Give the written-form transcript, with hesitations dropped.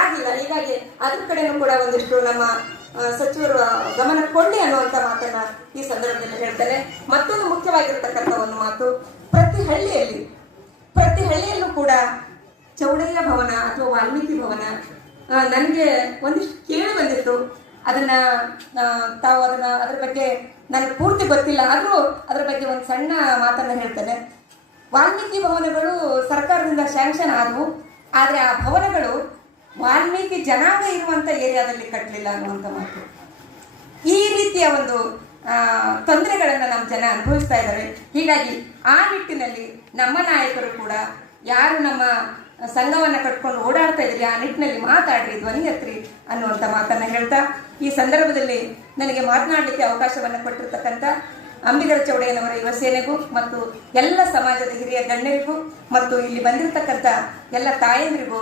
ಆಗಿಲ್ಲ. ಹೀಗಾಗಿ ಅದ್ರ ಕಡೆನೂ ಕೂಡ ಒಂದಿಷ್ಟು ನಮ್ಮ ಸಚಿವರು ಗಮನ ಕೊಡಿ ಅನ್ನುವಂಥ ಮಾತನ್ನ ಈ ಸಂದರ್ಭದಲ್ಲಿ ಹೇಳ್ತೇನೆ. ಮತ್ತೊಂದು ಮುಖ್ಯವಾಗಿರ್ತಕ್ಕಂಥ ಒಂದು ಮಾತು, ಪ್ರತಿ ಹಳ್ಳಿಯಲ್ಲೂ ಕೂಡ ಚೌಡಯ್ಯ ಭವನ ಅಥವಾ ವಾಲ್ಮೀಕಿ ಭವನ ನನಗೆ ಒಂದಿಷ್ಟು ಕೇಳಿ ಬಂದಿತ್ತು. ತಾವು ಅದ್ರ ಬಗ್ಗೆ ನನಗೆ ಪೂರ್ತಿ ಗೊತ್ತಿಲ್ಲ, ಆದರೂ ಅದ್ರ ಬಗ್ಗೆ ಒಂದು ಸಣ್ಣ ಮಾತನ್ನ ಹೇಳ್ತೇನೆ. ವಾಲ್ಮೀಕಿ ಭವನಗಳು ಸರ್ಕಾರದಿಂದ ಸ್ಯಾಂಕ್ಷನ್ ಆದವು, ಆದರೆ ಆ ಭವನಗಳು ವಾಲ್ಮೀಕಿ ಜನಾಂಗ ಇರುವಂಥ ಏರಿಯಾದಲ್ಲಿ ಕಟ್ಟಲಿಲ್ಲ ಅನ್ನುವಂಥ ಮಾತು. ಈ ರೀತಿಯ ಒಂದು ತೊಂದರೆಗಳನ್ನು ನಮ್ಮ ಜನ ಅನುಭವಿಸ್ತಾ ಇದ್ದಾರೆ. ಹೀಗಾಗಿ ಆ ನಿಟ್ಟಿನಲ್ಲಿ ನಮ್ಮ ನಾಯಕರು ಕೂಡ ಯಾರು ನಮ್ಮ ಸಂಘವನ್ನು ಕಟ್ಕೊಂಡು ಓಡಾಡ್ತಾ ಇದ್ರಿ ಆ ನಿಟ್ಟಿನಲ್ಲಿ ಮಾತಾಡ್ರಿ, ಧ್ವನಿ ಎತ್ರಿ ಅನ್ನುವಂಥ ಮಾತನ್ನ ಹೇಳ್ತಾ, ಈ ಸಂದರ್ಭದಲ್ಲಿ ನನಗೆ ಮಾತನಾಡಲಿಕ್ಕೆ ಅವಕಾಶವನ್ನು ಕೊಟ್ಟಿರ್ತಕ್ಕಂಥ ಅಂಬಿಗರ ಚೌಡಯ್ಯನವರ ಯುವ ಸೇನೆಗೂ ಮತ್ತು ಎಲ್ಲ ಸಮಾಜದ ಹಿರಿಯ ಗಣ್ಯರಿಗೂ ಮತ್ತು ಇಲ್ಲಿ ಬಂದಿರತಕ್ಕಂಥ ಎಲ್ಲ ತಾಯಂದಿರಿಗೂ